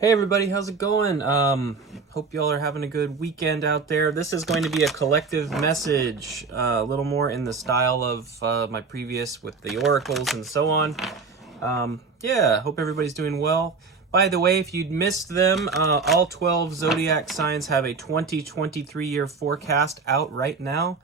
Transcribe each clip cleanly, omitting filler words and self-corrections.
Hey everybody, how's it going? Hope y'all are having a good weekend out there. This is going to be a collective message, a little more in the style of my previous with the oracles and so on. Yeah, hope everybody's doing well. By the way, if you'd missed them, all 12 zodiac signs have a 2023 year forecast out right now.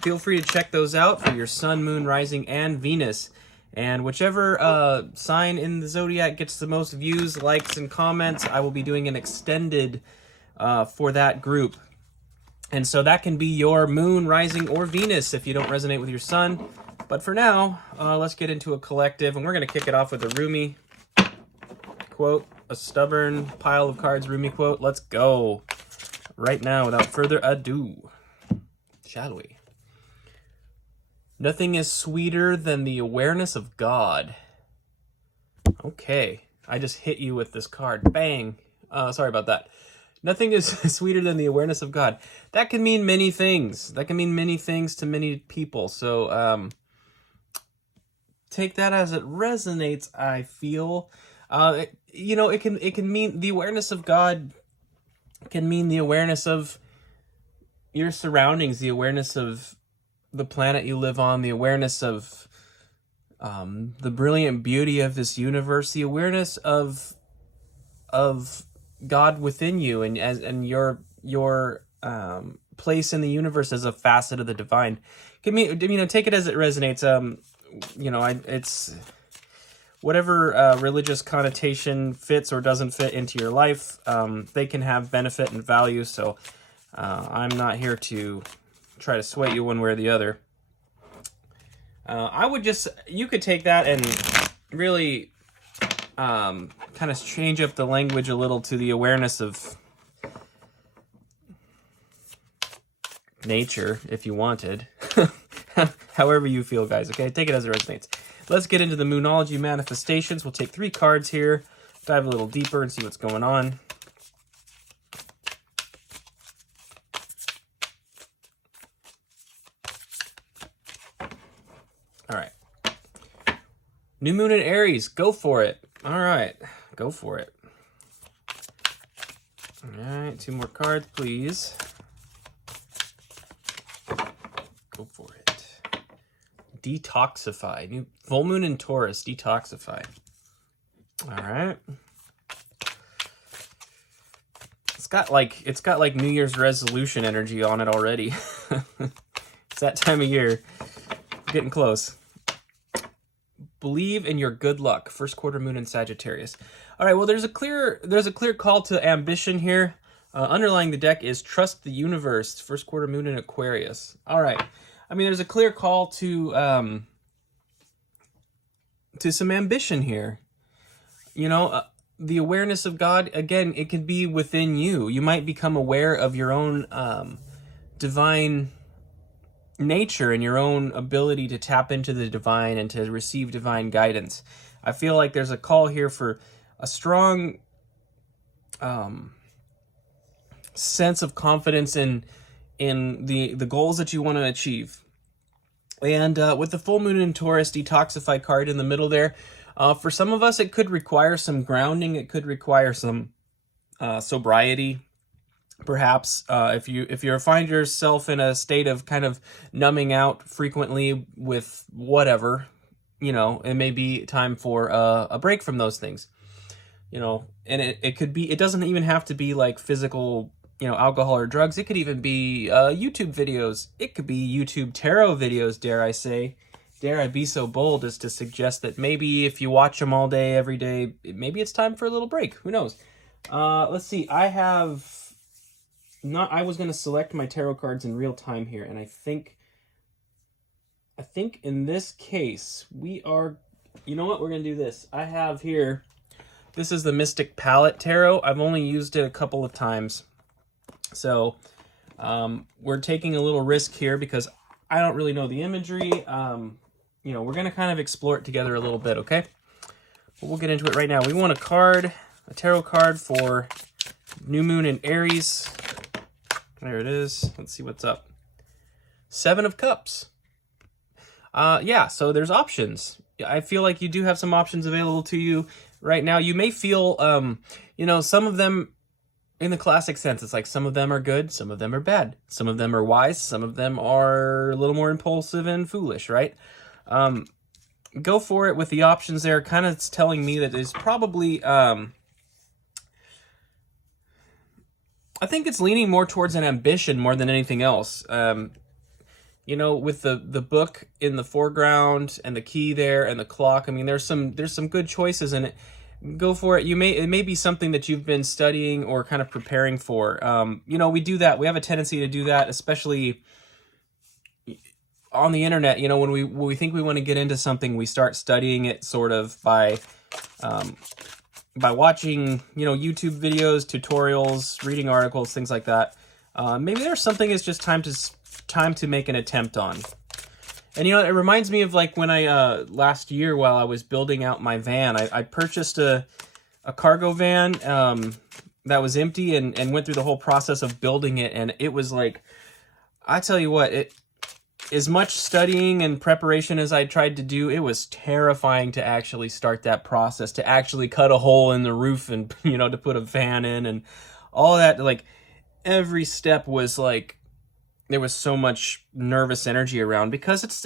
Feel free to check those out for your sun, moon, rising, and Venus. And whichever sign in the zodiac gets the most views, likes, and comments, I will be doing an extended for that group. And so that can be your moon, rising, or Venus if you don't resonate with your sun. But for now, let's get into a collective, and we're going to kick it off with a Rumi quote, a stubborn pile of cards Rumi quote. Let's go. Right now, without further ado, shall we? Nothing is sweeter than the awareness of God. Okay, I just hit you with this card. Bang. Sorry about that. Nothing is sweeter than the awareness of God. That can mean many things. That can mean many things to many people. So take that as it resonates, I feel. It can mean the awareness of God can mean the awareness of your surroundings, the awareness of the planet you live on, the awareness of the brilliant beauty of this universe, the awareness of God within you, and your place in the universe as a facet of the divine. Take it as it resonates. It's whatever religious connotation fits or doesn't fit into your life. They can have benefit and value. So I'm not here to try to sway you one way or the other. You could take that and really kind of change up the language a little to the awareness of nature if you wanted. However you feel, guys, okay? Take it as it resonates. Let's get into the Moonology manifestations. We'll take 3 cards here, dive a little deeper and see what's going on. All right. New Moon in Aries. Go for it. All right. Go for it. All right. 2 more cards, please. Go for it. Detoxify. New Full Moon in Taurus. Detoxify. All right. It's got like New Year's resolution energy on it already. It's that time of year. Getting close. Believe in your good luck. First quarter moon in Sagittarius. All right, well, there's a clear call to ambition here. Underlying the deck is trust the universe. First quarter moon in Aquarius. All right. I mean, there's a clear call to some ambition here. The awareness of God, again, it can be within you. You might become aware of your own divine nature and your own ability to tap into the divine and to receive divine guidance. I feel like there's a call here for a strong sense of confidence in the goals that you want to achieve. And with the full moon in Taurus, detoxify card in the middle there, for some of us it could require some grounding. It could require some sobriety. Perhaps if you find yourself in a state of kind of numbing out frequently with whatever, it may be time for a break from those things. And it could be, it doesn't even have to be like physical, alcohol or drugs. It could even be YouTube videos. It could be YouTube tarot videos, dare I say. Dare I be so bold as to suggest that maybe if you watch them all day, every day, maybe it's time for a little break. Who knows? Let's see. I was going to select my tarot cards in real time here, and I think in this case, we are, you know what, we're going to do this. I have here, this is the Mystic Palette Tarot. I've only used it a couple of times. So we're taking a little risk here because I don't really know the imagery. We're going to kind of explore it together a little bit, okay? But we'll get into it right now. We want a tarot card for New Moon in Aries. There it is. Let's see what's up. 7 of Cups. So there's options. I feel like you do have some options available to you. right now. You may feel, some of them in the classic sense. It's like some of them are good, some of them are bad, some of them are wise, some of them are a little more impulsive and foolish, right? Go for it with the options there. Kind of telling me that it's probably, I think it's leaning more towards an ambition more than anything else. With the book in the foreground and the key there and the clock, I mean, there's some good choices in it. Go for it. It may be something that you've been studying or kind of preparing for. We do that. We have a tendency to do that, especially on the internet. When we think we want to get into something, we start studying it sort of by watching, YouTube videos, tutorials, reading articles, things like that. Maybe there's something it's just time to make an attempt on. And it reminds me of like when I last year while I was building out my van, I purchased a cargo van that was empty and went through the whole process of building it. And it was like, I tell you what, as much studying and preparation as I tried to do, it was terrifying to actually start that process, to actually cut a hole in the roof and, to put a fan in and all that. Like every step was like, there was so much nervous energy around because it's,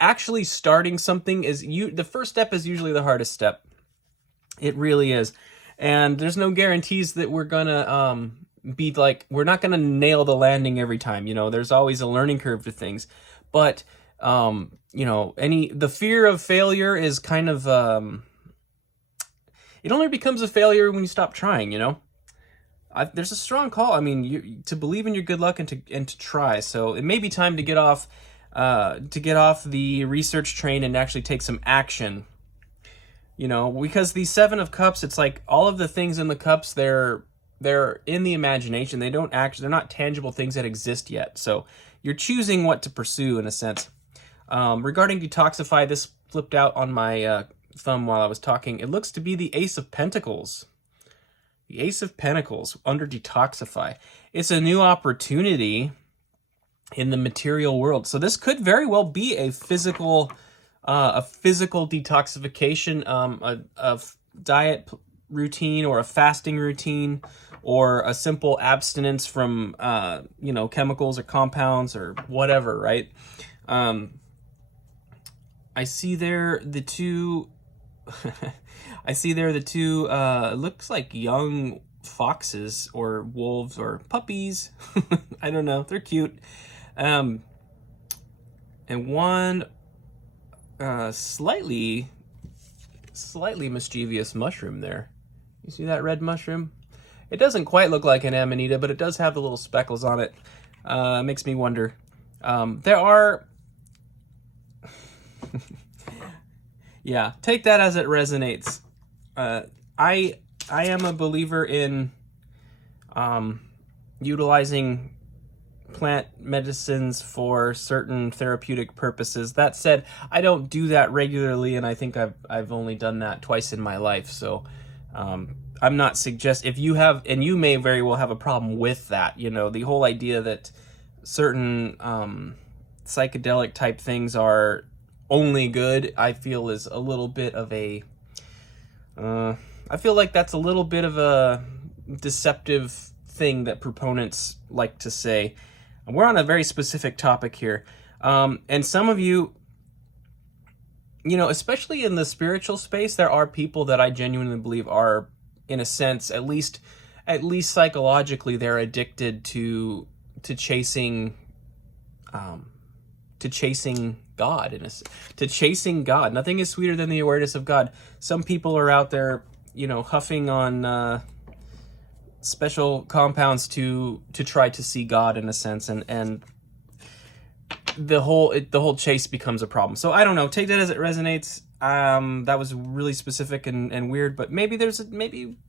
actually starting something the first step is usually the hardest step. It really is. And there's no guarantees that we're gonna, we're not gonna nail the landing every time. There's always a learning curve to things, but, the fear of failure is kind of, it only becomes a failure when you stop trying, there's a strong call. I mean, to believe in your good luck and to try. So it may be time to get off the research train and actually take some action. Because the Seven of Cups, it's like all of the things in the cups, they're in the imagination. They're not tangible things that exist yet. So you're choosing what to pursue in a sense. Regarding Detoxify, this flipped out on my thumb while I was talking. It looks to be the Ace of Pentacles. The Ace of Pentacles under Detoxify. It's a new opportunity in the material world. So this could very well be a physical detoxification, a diet routine or a fasting routine or a simple abstinence from, chemicals or compounds or whatever, right? I see there the two... looks like young foxes or wolves or puppies. I don't know. They're cute. And one slightly mischievous mushroom there. You see that red mushroom? It doesn't quite look like an amanita, but it does have the little speckles on it. Makes me wonder. There are... Yeah, take that as it resonates. I am a believer in utilizing plant medicines for certain therapeutic purposes. That said, I don't do that regularly, and I think I've only done that twice in my life. So I'm not if you have, and you may very well have a problem with that. The whole idea that certain psychedelic type things are only good, I feel is a little bit of a I feel like that's a little bit of a deceptive thing that proponents like to say. We're on a very specific topic here, and some of you, especially in the spiritual space, there are people that I genuinely believe are, in a sense, at least psychologically, they're addicted to chasing God, to chasing God. Nothing is sweeter than the awareness of God. Some people are out there, huffing on special compounds to try to see God in a sense, and the whole chase becomes a problem. So I don't know. Take that as it resonates. That was really specific and weird, but maybe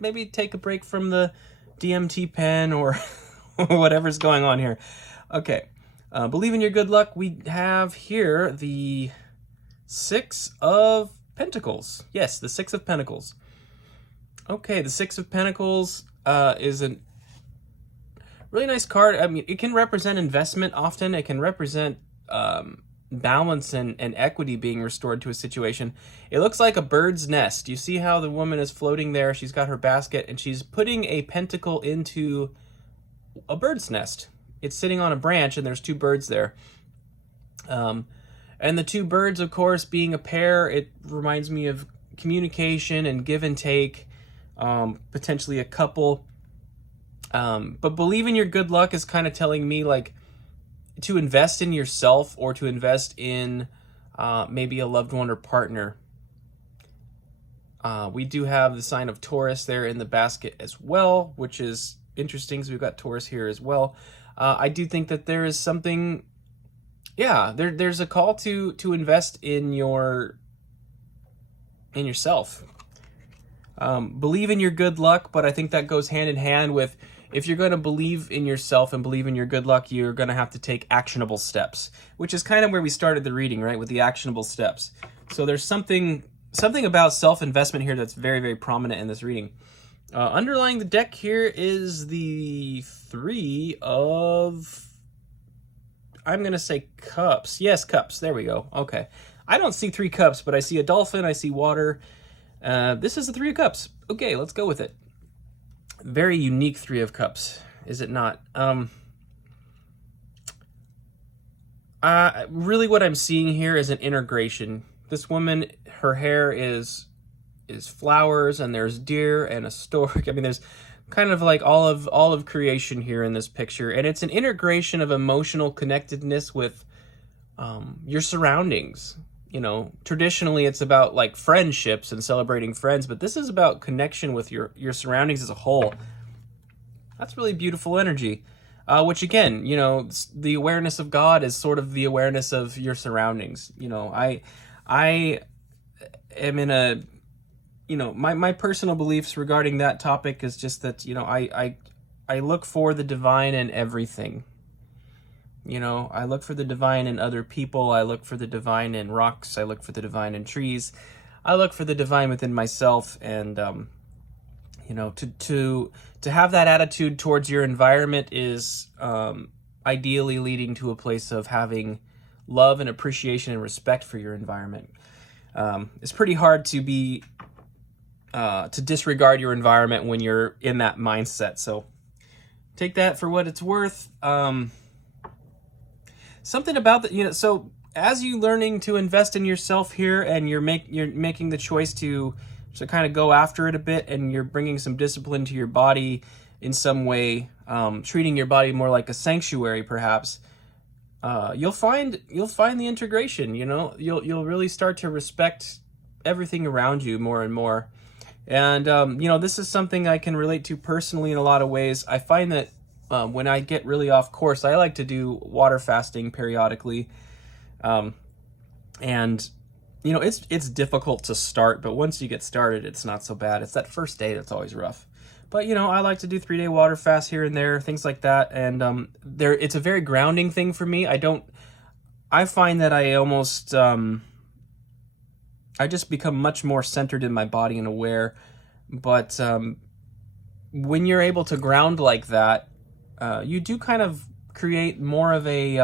maybe take a break from the DMT pen or whatever's going on here. Okay. Believe in your good luck. We have here the Six of Pentacles. Yes, the Six of Pentacles. Okay, the Six of Pentacles is a really nice card. I mean, it can represent investment often. It can represent balance and equity being restored to a situation. It looks like a bird's nest. You see how the woman is floating there? She's got her basket and she's putting a pentacle into a bird's nest. It's sitting on a branch and there's two birds there. And the two birds, of course, being a pair, it reminds me of communication and give and take, potentially a couple. But believe in your good luck is kind of telling me like to invest in yourself or to invest in maybe a loved one or partner. We do have the sign of Taurus there in the basket as well, which is interesting because we've got Taurus here as well. I do think that there is something, there's a call to invest in yourself. Believe in your good luck, but I think that goes hand in hand with, if you're going to believe in yourself and believe in your good luck, you're going to have to take actionable steps, which is kind of where we started the reading, right? With the actionable steps. So there's something about self-investment here that's very, very prominent in this reading. Underlying the deck here is the 3 of, I'm going to say cups. Yes, cups. There we go. Okay. I don't see 3 cups, but I see a dolphin. I see water. This is the 3 of cups. Okay, let's go with it. Very unique 3 of cups, is it not? Really what I'm seeing here is an integration. This woman, her hair is flowers, and there's deer and a stork. I mean, there's kind of like all of creation here in this picture, and it's an integration of emotional connectedness with your surroundings. You know, traditionally it's about like friendships and celebrating friends, but this is about connection with your surroundings as a whole. That's really beautiful energy, which again, you know, the awareness of God is sort of the awareness of your surroundings. You know, I am in a, you know, my personal beliefs regarding that topic is just that, you know, I look for the divine in everything. You know, I look for the divine in other people. I look for the divine in rocks. I look for the divine in trees. I look for the divine within myself. And, you know, to have that attitude towards your environment is ideally leading to a place of having love and appreciation and respect for your environment. It's pretty hard to disregard your environment when you're in that mindset. So take that for what it's worth. Something about that, you know, so as you learning to invest in yourself here, and you're making the choice to kind of go after it a bit, and you're bringing some discipline to your body in some way, treating your body more like a sanctuary, perhaps, you'll find the integration. You know, you'll really start to respect everything around you more and more. And you know, this is something I can relate to personally in a lot of ways. I find that when I get really off course, I like to do water fasting periodically. And, you know, it's difficult to start, but once you get started, it's not so bad. It's that first day that's always rough. But, you know, I like to do 3-day water fast here and there, things like that. And it's a very grounding thing for me. I find that I almost, I just become much more centered in my body and aware. But when you're able to ground like that, you do kind of create more of a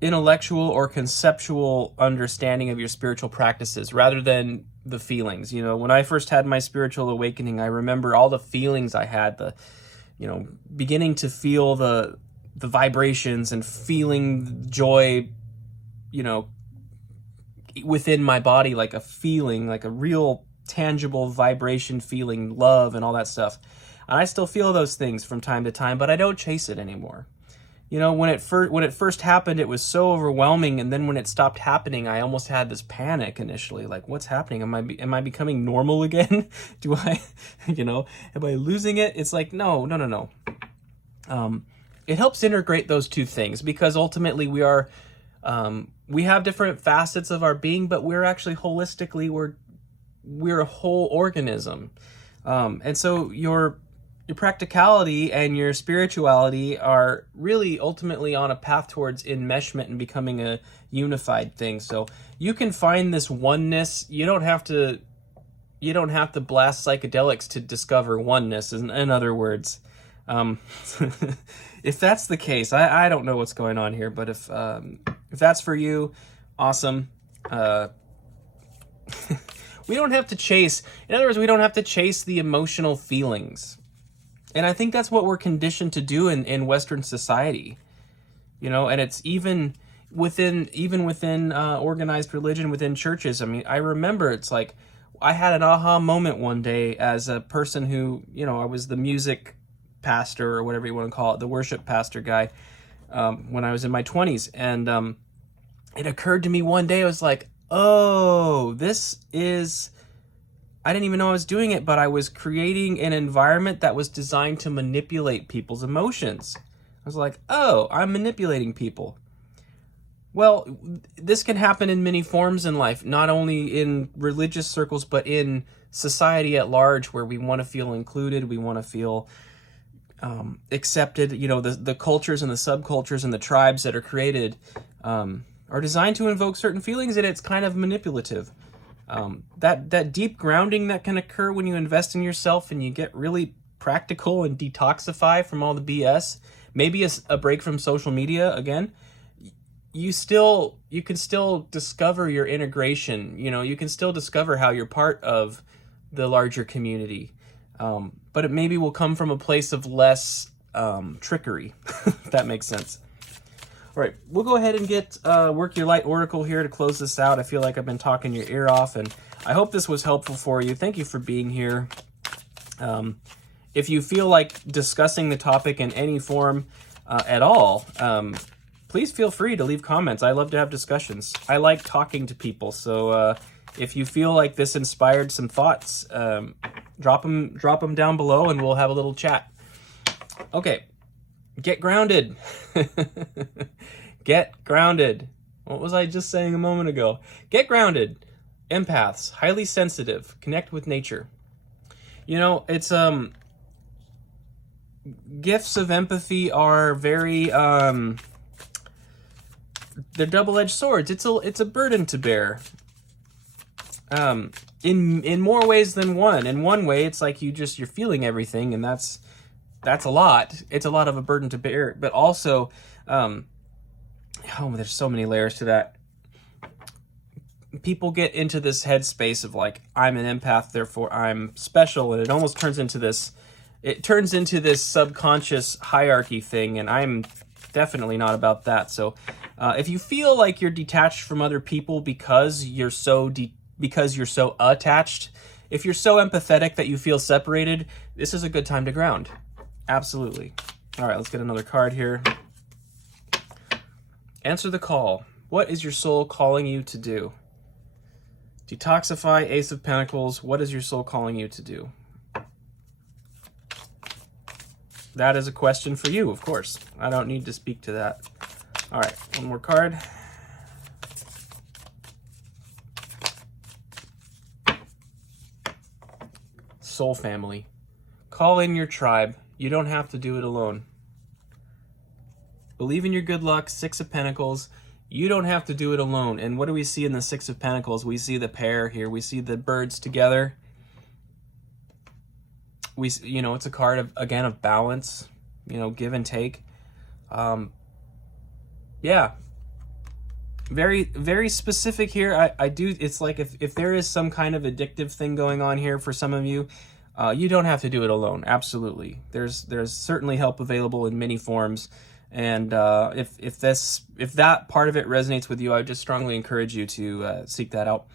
intellectual or conceptual understanding of your spiritual practices rather than the feelings. You know, when I first had my spiritual awakening, I remember all the feelings I had, beginning to feel the vibrations and feeling joy, you know, within my body, like a feeling, like a real tangible vibration feeling, love and all that stuff. And I still feel those things from time to time, but I don't chase it anymore. You know, when it first happened, it was so overwhelming, and then when it stopped happening, I almost had this panic initially, like, what's happening? Am I becoming normal again? Am I losing it? It's like, no. It helps integrate those two things, because ultimately we have different facets of our being, but we're actually holistically, we're a whole organism. And so your practicality and your spirituality are really ultimately on a path towards enmeshment and becoming a unified thing. So you can find this oneness. You don't have to blast psychedelics to discover oneness, in other words. If that's the case, I don't know what's going on here, but if that's for you, awesome. We don't have to chase, in other words, we don't have to chase the emotional feelings. And I think that's what we're conditioned to do in Western society. You know, and it's even within organized religion, within churches. I mean, I remember it's like, I had an aha moment one day as a person who, you know, I was the music pastor or whatever you want to call it, the worship pastor guy, when I was in my 20s. And it occurred to me one day, I was like, oh, I didn't even know I was doing it, but I was creating an environment that was designed to manipulate people's emotions. I was like, oh, I'm manipulating people. Well, this can happen in many forms in life, not only in religious circles, but in society at large, where we want to feel included, we want to feel accepted. You know, the cultures and the subcultures and the tribes that are created are designed to invoke certain feelings, and it's kind of manipulative. That deep grounding that can occur when you invest in yourself and you get really practical and detoxify from all the BS, maybe a break from social media again, you can still discover your integration. You know, you can still discover how you're part of the larger community. But it maybe will come from a place of less trickery, if that makes sense. All right, we'll go ahead and get Work Your Light Oracle here to close this out. I feel like I've been talking your ear off, and I hope this was helpful for you. Thank you for being here. If you feel like discussing the topic in any form at all, please feel free to leave comments. I love to have discussions. I like talking to people, so if you feel like this inspired some thoughts, drop them down below and we'll have a little chat. Okay, get grounded. Get grounded. What was I just saying a moment ago? Get grounded. Empaths, highly sensitive, connect with nature. You know, it's gifts of empathy are very they're double-edged swords. It's a burden to bear. In more ways than one. In one way, it's like you're feeling everything, and that's a lot. It's a lot of a burden to bear. But also, there's so many layers to that. People get into this headspace of like, I'm an empath, therefore I'm special, and it almost turns into this. It turns into this subconscious hierarchy thing, and I'm definitely not about that. So, if you feel like you're detached from other people because you're so attached, if you're so empathetic that you feel separated, this is a good time to ground. Absolutely. All right, let's get another card here. Answer the call. What is your soul calling you to do? Detoxify, Ace of Pentacles. What is your soul calling you to do? That is a question for you, of course. I don't need to speak to that. All right, one more card. Soul family. Call in your tribe. You don't have to do it alone. Believe in your good luck. Six of Pentacles. You don't have to do it alone. And what do we see in the Six of Pentacles? We see the pair here. We see the birds together. It's a card of balance, give and take. Yeah. Very, very specific here. It's like if there is some kind of addictive thing going on here for some of you, you don't have to do it alone. Absolutely. There's certainly help available in many forms. And if that part of it resonates with you, I would just strongly encourage you to seek that out.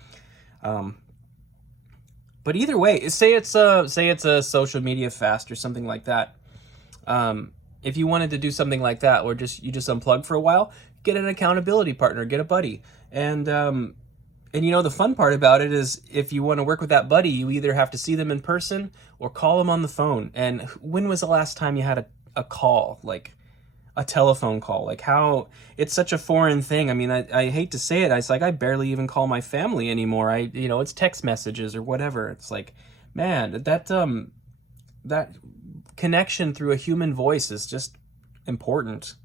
But either way, say it's a social media fast or something like that. If you wanted to do something like that, or you just unplug for a while, get an accountability partner, get a buddy. And the fun part about it is if you want to work with that buddy, you either have to see them in person or call them on the phone. And when was the last time you had a call, like a telephone call? Like, how it's such a foreign thing. I mean, I hate to say it. It's like I barely even call my family anymore. It's text messages or whatever. It's like, man, that connection through a human voice is just important.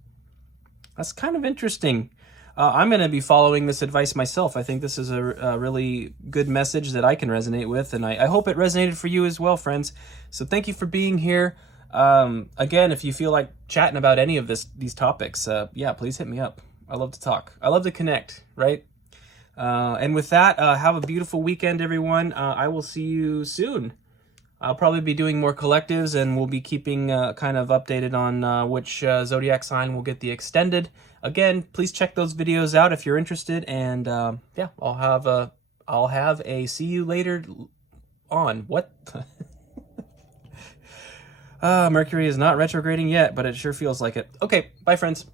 That's kind of interesting. I'm going to be following this advice myself. I think this is a really good message that I can resonate with, and I hope it resonated for you as well, friends. So thank you for being here. Again, if you feel like chatting about any of these topics, yeah, please hit me up. I love to talk. I love to connect, right? And with that, have a beautiful weekend, everyone. I will see you soon. I'll probably be doing more collectives, and we'll be keeping kind of updated on which zodiac sign will get the extended. Again, please check those videos out if you're interested. And yeah, I'll have a see you later on. What? Mercury is not retrograding yet, but it sure feels like it. Okay, bye, friends.